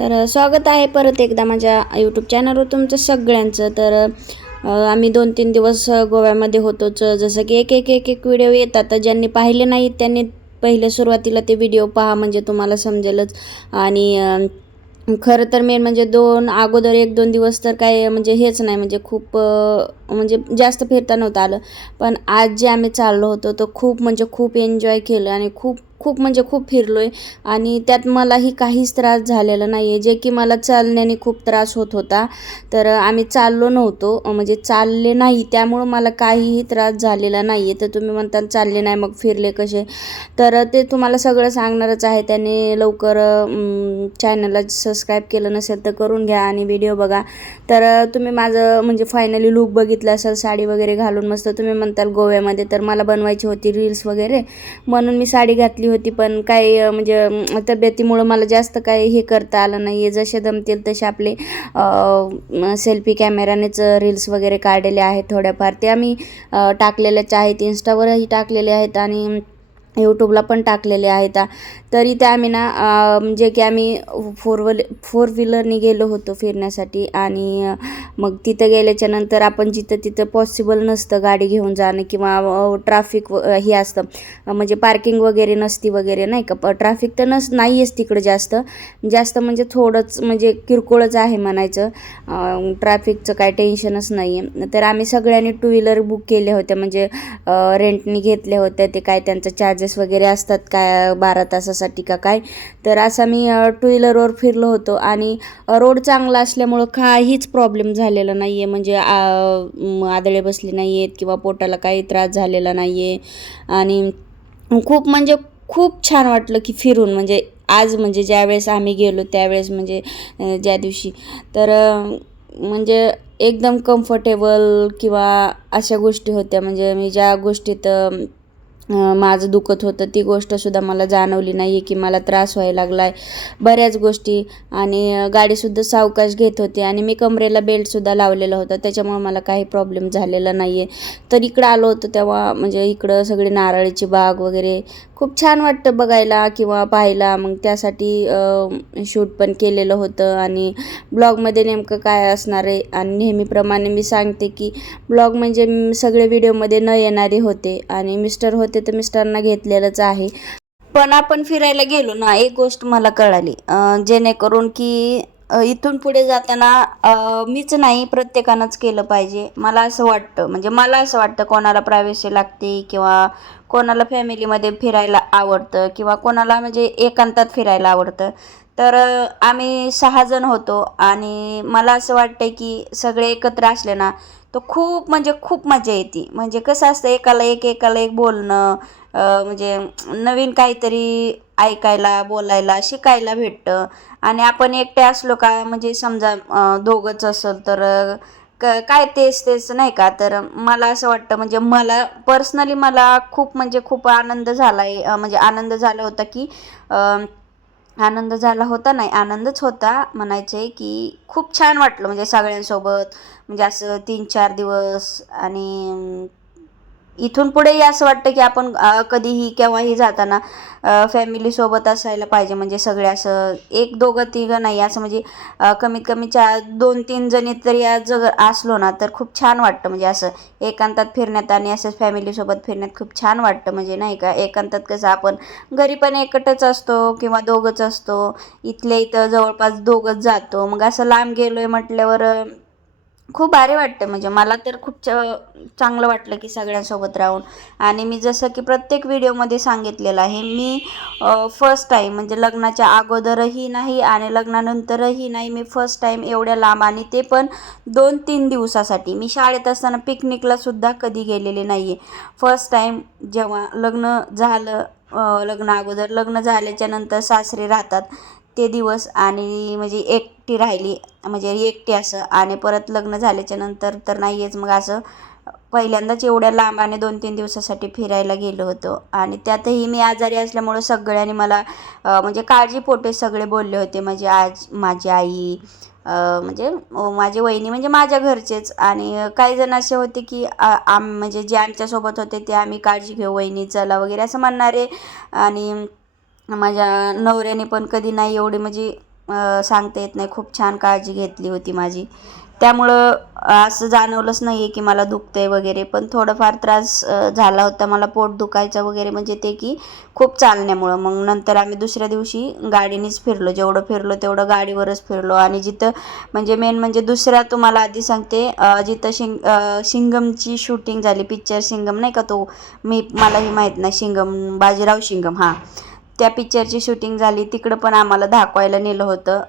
स्वागत आहे परत एकदा माझ्या यूट्यूब चॅनलवर तुमचं सगळ्यांचं. आम्ही 2-3 दिवस गोव्यामध्ये होतोच. जसं की एक व्हिडिओ येतात, तर ज्यांनी पाहिले नाहीत त्यांनी पहिले सुरुवातीला ते व्हिडिओ पहा, म्हणजे तुम्हाला समजेलच. आणि खरं तर मेन म्हणजे अगोदर 1-2 दिवस तर काय म्हणजे हेच नाही, म्हणजे खूप म्हणजे जास्त फिरता नव्हतं आलं. पण आज जे आम्ही चाललो होतो तर खूप म्हणजे खूप एन्जॉय केलं आणि खूप खूप म्हणजे खूप फिरलोय. आणि त्यात मलाही काहीच त्रास झालेला नाही आहे, जे की मला चालण्याने खूप त्रास होत होता. आम्ही चाललो नव्हतो, म्हणजे चालले नाही, त्यामुळं मला काहीही त्रास झालेला नाही आहे. तर तुम्ही म्हणताल चालले नाही मग फिरले कसे, तर ते तुम्हाला सगळं सांगणारच आहे. त्याने लवकर चॅनलला सबस्क्राईब केलं नसेल तर करून घ्या आणि व्हिडिओ बघा. तुम्ही माझं म्हणजे फायनली लूक बघितलं असेल, साडी वगैरे घालून मस्त. तुम्ही म्हणताल गोव्यामध्ये, तर मला बनवायची होती रील्स वगैरे, म्हणून मी साडी घातली होती. पण काही म्हणजे तब्येतीमुळं मला जास्त काही हे करता आलं नाही आहे. जसे जमतील तसे आपले सेल्फी कॅमेरानेच रील्स वगैरे काढलेले आहेत थोड्याफार. ते आम्ही टाकलेल्याच आहेत, इंस्टावरही टाकलेले आहेत आणि यूट्यूबला पण टाकलेले आहेत. तर इथे आम्ही ना म्हणजे की आम्ही फोर व्हीलरनी गेलो होतो फिरण्यासाठी. आणि मग तिथं गेल्याच्या नंतर आपण तिथं पॉसिबल नसतं गाडी घेऊन जाणं, किंवा ट्रॅफिक हे असतं, म्हणजे पार्किंग वगैरे नसती वगैरे, नाही का. ट्रॅफिक तर नाही आहेच तिकडं जास्त जास्त, म्हणजे थोडंच म्हणजे किरकोळच आहे म्हणायचं. ट्रॅफिकचं काय टेन्शनच नाही आहे. तर आम्ही सगळ्यांनी 2 व्हीलर बुक केल्या होत्या, म्हणजे रेंटनी घेतल्या होत्या. ते काय त्यांचं चार्जेस वगैरे असतात काय 12 तासासाठी का काय. तर असं मी 2 व्हीलरवर फिरलो होतो. आणि रोड चांगला असल्यामुळं काहीच प्रॉब्लेम झालेला नाही आहे, म्हणजे आदळे बसले नाही आहेत किंवा पोटाला काही त्रास झालेला नाही आहे. आणि खूप म्हणजे खूप छान वाटलं की फिरून, म्हणजे आज म्हणजे ज्यावेळेस आम्ही गेलो त्यावेळेस, म्हणजे ज्या दिवशी, तर म्हणजे एकदम कम्फर्टेबल किंवा अशा गोष्टी होत्या. म्हणजे मी ज्या गोष्टीत माझं दुखत होतं ती गोष्टसुद्धा मला जाणवली नाही आहे की मला त्रास व्हायला लागला आहे बऱ्याच गोष्टी. आणि गाडीसुद्धा सावकाश घेत होते आणि मी कमरेला बेल्टसुद्धा लावलेला होता, त्याच्यामुळे मला काही प्रॉब्लेम झालेला नाही आहे. तर इकडं आलो होतो तेव्हा म्हणजे इकडं सगळी नारळीची बाग वगैरे खूप छान वाटतं बघायला किंवा पाहायला. मग त्यासाठी शूट पण केलेलं होतं. आणि ब्लॉगमध्ये नेमकं काय असणार आहे, आणि नेहमीप्रमाणे मी सांगते की ब्लॉग म्हणजे सगळे व्हिडिओमध्ये न येणारे होते, आणि मिस्टर होते तर मिस्टरांना घेतलेलंच आहे. पण आपण फिरायला गेलो ना, एक गोष्ट मला कळाली, जेणेकरून की इथून पुढे जाताना मीच नाही प्रत्येकानंच केलं पाहिजे. मला असं वाटतं, म्हणजे मला असं वाटतं, कोणाला प्रायव्हसी लागते किंवा कोणाला फॅमिलीमध्ये फिरायला आवडतं किंवा कोणाला म्हणजे एकांतात फिरायला आवडतं. आम्ही 6 जण होतो आणि मला असं वाटतं की सगळे एकत्र असले ना तर खूप म्हणजे खूप मजा येते. म्हणजे कसं असतं, एकाला एक बोलणं, म्हणजे नवीन काहीतरी ऐकायला, बोलायला, शिकायला भेटतं. आणि आपण एकटे असलो का, म्हणजे समजा दोघंच असेल तर काय तेच तेच नाही का. तर मला असं वाटतं, म्हणजे मला पर्सनली मला खूप म्हणजे खूप आनंद झाला आहे, म्हणजे आनंद झाला होता की आनंद झाला होता नाही, आनंदच होता म्हणायचे की खूप छान वाटलं, म्हणजे सगळ्यांसोबत, म्हणजे असं 3-4 दिवस. आणि इथून पुढेही असं वाटतं की आपण कधीही केव्हाही जाताना फॅमिलीसोबत असायला पाहिजे. म्हणजे सगळे असं 1-2-3 नाही, असं म्हणजे कमीत कमी 2-3 जणी तरी जर असलो ना तर खूप छान वाटतं. म्हणजे असं एकांतात फिरण्यात आणि असं फॅमिलीसोबत फिरण्यात खूप छान वाटतं, म्हणजे नाही का. एकांतात कसं आपण घरी पण एकटंच असतो किंवा दोघंच असतो, इथल्या इथं जवळपास दोघंच जातो. मग असं लांब गेलोय म्हटल्यावर खूप भारी वाटतं. म्हणजे मला तर खूप चांगलं वाटलं की सगळ्यांसोबत राहून. आणि मी जसं की प्रत्येक व्हिडिओमध्ये सांगितलेलं आहे, मी फर्स्ट टाईम, म्हणजे लग्नाच्या अगोदरही नाही आणि लग्नानंतरही नाही, मी फर्स्ट टाईम एवढ्या लांब, आणि ते पण 2-3 दिवसासाठी. मी शाळेत असताना पिकनिकलासुद्धा कधी गेलेले नाही आहे. फर्स्ट टाईम जेव्हा लग्न झालं, लग्न अगोदर, लग्न झाल्याच्या नंतर सासरे राहतात ते दिवस, आणि म्हणजे एकटी राहिली, म्हणजे एकटी असं. आणि परत लग्न झाल्याच्या नंतर तर नाहीच. मग असं पहिल्यांदाच एवढ्या लांब आणि 2-3 दिवसासाठी फिरायला गेलो होतो. आणि त्यातही मी आजारी असल्यामुळं सगळ्यांनी मला म्हणजे काळजीपोटे सगळे बोलले होते. माझी आई, म्हणजे माझी वहिनी, म्हणजे माझ्या घरचेच. आणि काही जण असे होते की म्हणजे जे आमच्यासोबत होते ते, आम्ही काळजी घेऊ वहिनी, चला वगैरे असं म्हणणारे. आणि माझ्या नवऱ्याने पण कधी नाही एवढे म्हणजे सांगता येत नाही. खूप छान काळजी घेतली होती माझी. त्यामुळं असं जाणवलंच नाही आहे की मला दुखतंय वगैरे, पण थोडंफार त्रास झाला होता मला, पोट दुखायचं वगैरे, म्हणजे ते की खूप चालण्यामुळं. मग नंतर आम्ही दुसऱ्या दिवशी गाडीनेच फिरलो, जेवढं फिरलो तेवढं गाडीवरच फिरलो. आणि जिथं म्हणजे मेन म्हणजे दुसऱ्या तुम्हाला आधी सांगते, जिथं शिंगमची शूटिंग झाली, पिक्चर शिंगम नाही का, तो मलाही माहीत नाही, शिंगम बाजीराव शिंगम, हां, त्या पिक्चरची शूटिंग झाली. तिकडं पण आम्हाला दाखवायला नेलं होतं,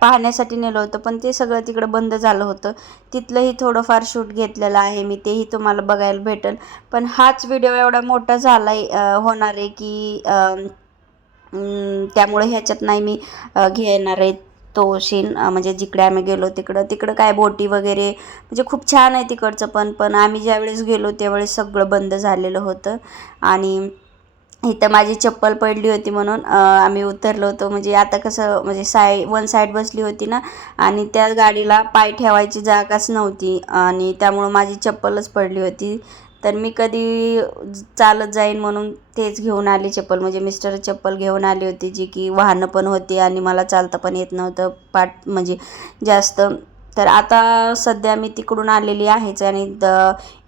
पाहण्यासाठी नेलं होतं, पण ते सगळं तिकडं बंद झालं होतं. तिथलंही थोडंफार शूट घेतलेलं आहे मी, तेही तुम्हाला बघायला भेटेल. पण हाच व्हिडिओ एवढा मोठा झाला होणार आहे की त्यामुळे ह्याच्यात नाही मी घेणार आहे तो सीन. म्हणजे जिकडे आम्ही गेलो तिकडं काय बोटी वगैरे, म्हणजे खूप छान आहे तिकडचं. पण आम्ही ज्यावेळेस गेलो त्यावेळेस सगळं बंद झालेलं होतं. आणि इथं माझी चप्पल पडली होती म्हणून आम्ही उतरलो होतो. म्हणजे आता कसं, म्हणजे वन साईड बसली होती ना, आणि त्या गाडीला पाय ठेवायची जागाच नव्हती, आणि त्यामुळं माझी चप्पलच पडली होती. तर मी कधी चालत जाईन म्हणून तेच घेऊन आली चप्पल. म्हणजे मिस्टर चप्पल घेऊन आली होती, जी की वाहनं पण होती आणि मला चालता पण येत नव्हतं पाठ म्हणजे जास्त. तर आता सध्या मी तिकडून आलेली आहेच, आणि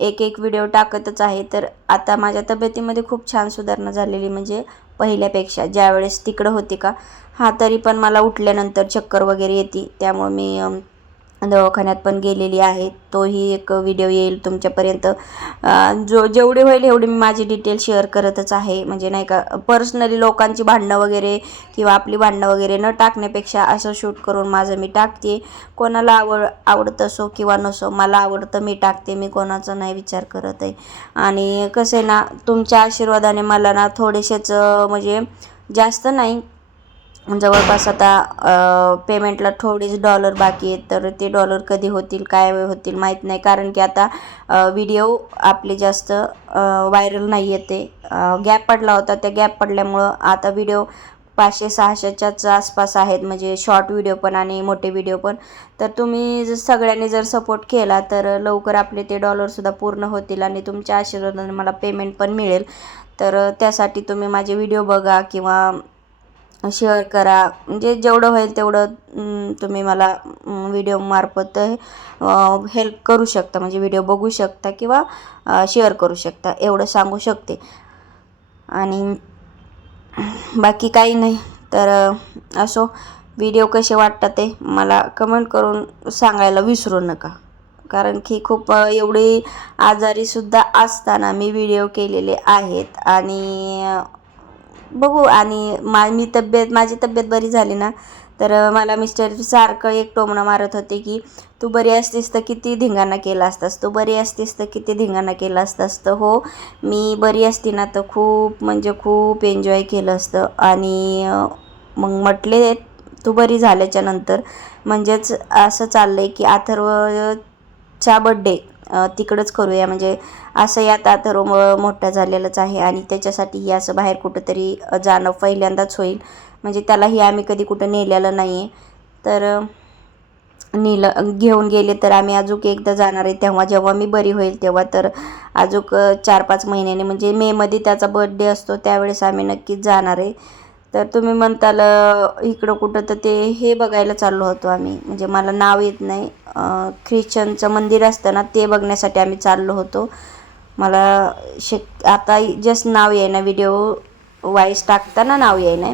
एक व्हिडिओ टाकतच आहे. तर आता माझ्या तब्येतीमध्ये खूप छान सुधारणा झालेली, म्हणजे पहिल्यापेक्षा. ज्यावेळेस तिकडं होती का, हां, तरी पण मला उठल्यानंतर चक्कर वगैरे येते, त्यामुळे मी दवाखान्यात पण गेलेली आहे. तोही एक व्हिडिओ येईल तुमच्यापर्यंत. जेवढे होईल एवढी मी माझी डिटेल शेअर करतच आहे. म्हणजे नाही का, पर्सनली लोकांची भांडणं वगैरे किंवा आपली भांडणं वगैरे न टाकण्यापेक्षा असं शूट करून माझं मी टाकते. कोणाला आवडत असो किंवा नसो, मला आवडतं मी टाकते, मी कोणाचा नाही विचार करत आहे. आणि कसं आहे ना, तुमच्या आशीर्वादाने मला ना थोडेसेच म्हणजे जास्त नाही, जवळपास आता पेमेंटला थोडेच डॉलर बाकी आहेत. तर ते डॉलर कधी होतील काय होतील माहीत नाही, कारण की आता व्हिडिओ आपले जास्त व्हायरल नाही येते. गॅप पडला होता, त्या गॅप पडल्यामुळं आता व्हिडिओ 500-600च्याच आसपास आहेत, म्हणजे शॉर्ट व्हिडिओ पण आणि मोठे व्हिडिओ पण. तर तुम्ही सगळ्यांनी जर सपोर्ट केला तर लवकर आपले ते डॉलरसुद्धा पूर्ण होतील, आणि तुमच्या आशीर्वादाने मला पेमेंट पण मिळेल. तर त्यासाठी तुम्ही माझे व्हिडिओ बघा किंवा शेअर करा. म्हणजे जेवढं होईल तेवढं तुम्ही मला व्हिडिओमार्फत हेल्प करू शकता, म्हणजे व्हिडिओ बघू शकता किंवा शेअर करू शकता, एवढं सांगू शकते. आणि बाकी काही नाही. तर असो, व्हिडिओ कसे वाटतात ते मला कमेंट करून सांगायला विसरू नका, कारण की खूप एवढी आजारीसुद्धा असताना मी व्हिडिओ केलेले आहेत. आणि बघू, आणि माझी तब्येत बरी झाली ना, तर मला मिस्टर सारखं एक टोमणं मारत होते की तू बरी असतीस तर किती धिंगाणा केला असतास, तू बरी असतीस तर किती धिंगाणा केला असतास. तर हो, मी बरी असती ना तर खूप म्हणजे खूप एन्जॉय केलं असतं. आणि मग म्हटले तू बरी झाल्याच्या नंतर, म्हणजेच असं चाललं आहे की अथर्वचा बड्डे तिकडंच करूया. म्हणजे असं यात अथर्व मोठा झालेलाच आहे, आणि त्याच्यासाठीही असं बाहेर कुठंतरी जाणं पहिल्यांदाच होईल. म्हणजे त्यालाही आम्ही कधी कुठं नेलेलं नाही आहे. तर घेऊन गेले तर आम्ही अजून एकदा जाणार आहे, तेव्हा जेव्हा मी बरी होईल तेव्हा. तर अजून 4-5 महिन्याने, म्हणजे मेमध्ये त्याचा बर्थडे असतो, त्यावेळेस आम्ही नक्कीच जाणार आहे. तर तुम्ही म्हणताल इकडं कुठं, तर ते हे बघायला चाललो होतो आम्ही, म्हणजे मला नाव येत नाही, ख्रिश्चनचं मंदिर असतं ना, ते बघण्यासाठी आम्ही चाललो होतो. मला आता जस्ट नाव येईना, व्हिडिओ वाईज टाकताना नाव येईना.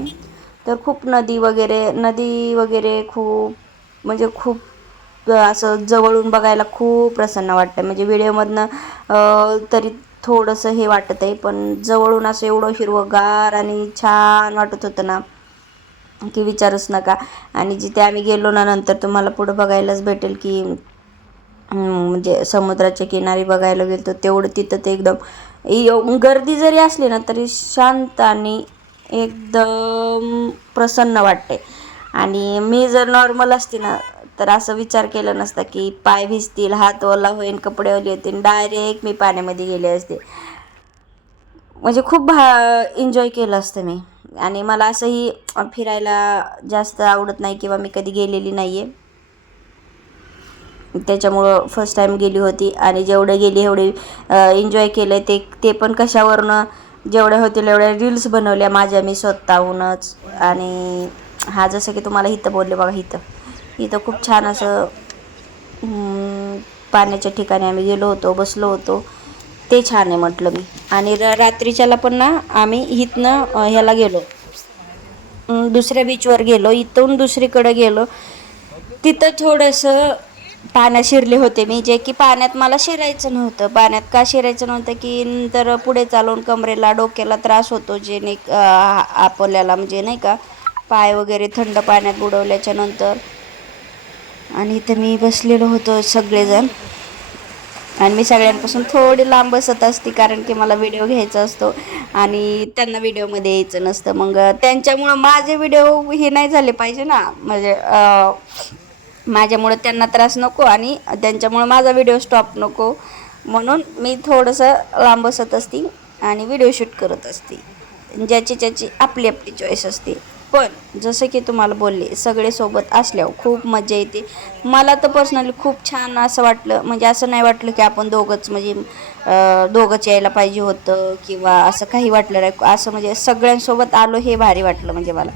तर खूप नदी वगैरे खूप, म्हणजे खूप असं जवळून बघायला खूप प्रसन्न वाटतं. म्हणजे व्हिडिओमधनं तरी थोडंसं हे वाटत आहे, पण जवळून असं एवढं हिरवंगार आणि छान वाटत होतं ना की विचारूच नका. आणि जिथे आम्ही गेलो ना, नंतर तुम्हाला पुढं बघायलाच भेटेल की म्हणजे समुद्राच्या किनारी बघायला गेलो तेवढं तिथं ते एकदम गर्दी जरी असली ना तरी शांत आणि एकदम प्रसन्न वाटते. आणि मी जर नॉर्मल असते ना तर असं विचार केला नसता की पाय भिजतील, हात ओला होईल, कपडे ओले होतील, डायरेक्ट मी पाण्यामध्ये गेले असते. म्हणजे खूप एन्जॉय केलं असतं मी. आणि मला असंही फिरायला जास्त आवडत नाही किंवा मी कधी गेलेली नाही आहे, त्याच्यामुळं फर्स्ट टाईम गेली होती. आणि जेवढे गेली एवढे एन्जॉय केलं ते पण कशावरनं, जेवढ्या होतील एवढ्या रील्स बनवल्या माझ्या मी स्वतःहूनच. आणि हा जसं की तुम्हाला इथं बोलले बघा, इथं खूप छान असं पाण्याच्या ठिकाणी आम्ही गेलो होतो, बसलो होतो, ते छान आहे म्हटलं मी. आणि रात्रीच्याला पण ना आम्ही इथनं ह्याला गेलो, दुसऱ्या बीचवर गेलो, इथून दुसरीकडे गेलो. तिथं थोडंसं पाण्यात शिरले होते मी, जे की पाण्यात मला शिरायचं नव्हतं. पाण्यात का शिरायचं नव्हतं की तर पुढे चालून कमरेला डोक्याला त्रास होतो, जेणे आपल्याला म्हणजे नाही का पाय वगैरे थंड पाण्यात बुडवल्याच्या नंतर. आणि इथं मी बसलेलो होतो सगळेजण, आणि मी सगळ्यांपासून थोडी लांब बसत असते कारण की मला व्हिडिओ घ्यायचा असतो आणि त्यांना व्हिडिओमध्ये यायचं नसतं. मग त्यांच्यामुळं माझे व्हिडिओ हे नाही झाले पाहिजे ना, म्हणजे माझ्यामुळं त्यांना त्रास नको आणि त्यांच्यामुळं माझा व्हिडिओ स्टॉप नको, म्हणून मी थोडंसं लांब बसत असते आणि व्हिडिओ शूट करत असते. ज्याची आपली आपली चॉईस असते. पण जसं की तुम्हाला बोलले, सगळे सोबत असल्यावर खूप मजा येते. मला तर पर्सनली खूप छान असं वाटलं, म्हणजे असं नाही वाटलं की आपण दोघंच म्हणजे दोघंच यायला पाहिजे होतं किंवा असं काही वाटलं नाही. असं म्हणजे सगळ्यांसोबत आलो हे भारी वाटलं म्हणजे मला.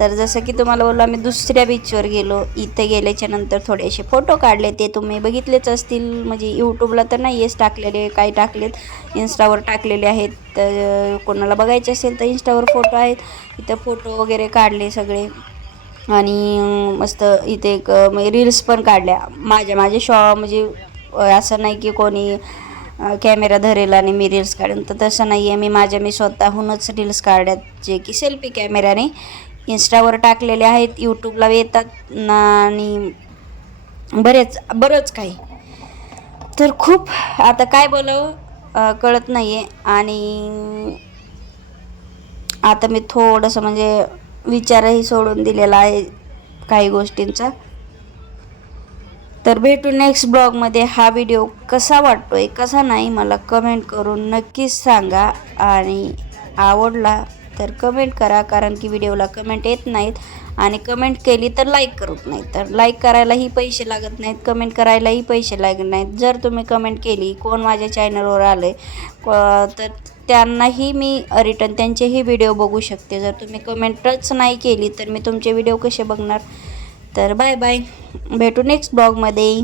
तर जसं की तुम्हाला बोललो, आम्ही दुसऱ्या बीचवर गेलो. इथे गेल्याच्या नंतर थोडेसे फोटो काढले, ते तुम्ही बघितलेच असतील. म्हणजे यूट्यूबला तर नाही आहेच टाकलेले, काही टाकलेत, इन्स्टावर टाकलेले आहेत. तर कोणाला बघायचे असेल तर इन्स्टावर फोटो आहेत, इथं फोटो वगैरे काढले सगळे. आणि मस्त इथे एक म्हणजे रील्स पण काढल्या माझे म्हणजे असं नाही की कोणी कॅमेरा धरेल आणि मी रील्स काढेन, तर तसं नाही आहे. मी स्वतःहूनच रील्स काढल्यात, जे की सेल्फी कॅमेऱ्याने इन्स्टावर टाकलेले आहेत, यूट्यूबला येतात ना, आणि बरंच काही. तर खूप आता काय बोलावं कळत नाही आहे. आणि आता मी थोडंसं म्हणजे विचारही सोडून दिलेला आहे काही गोष्टींचा. तर भेटू नेक्स्ट ब्लॉगमध्ये. हा व्हिडिओ कसा वाटतोय कसा नाही मला कमेंट करून नक्कीच सांगा, आणि आवडला तर कमेंट करा, कारण की व्हिडिओला कमेंट येत नाहीत, आणि कमेंट केली तर लाईक करत नाहीत. तर लाईक करायलाही पैसे लागत नाहीत, कमेंट करायलाही पैसे लागत नाहीत. जर तुम्ही कमेंट केली, कोण माझ्या चॅनलवर आलं तर त्यांनाही मी रिटर्न त्यांचेही व्हिडिओ बघू शकते. जर तुम्ही कमेंटच नाही केली तर मी तुमचे व्हिडिओ कसे बघणार. तर बाय बाय, भेटू नेक्स्ट ब्लॉगमध्ये.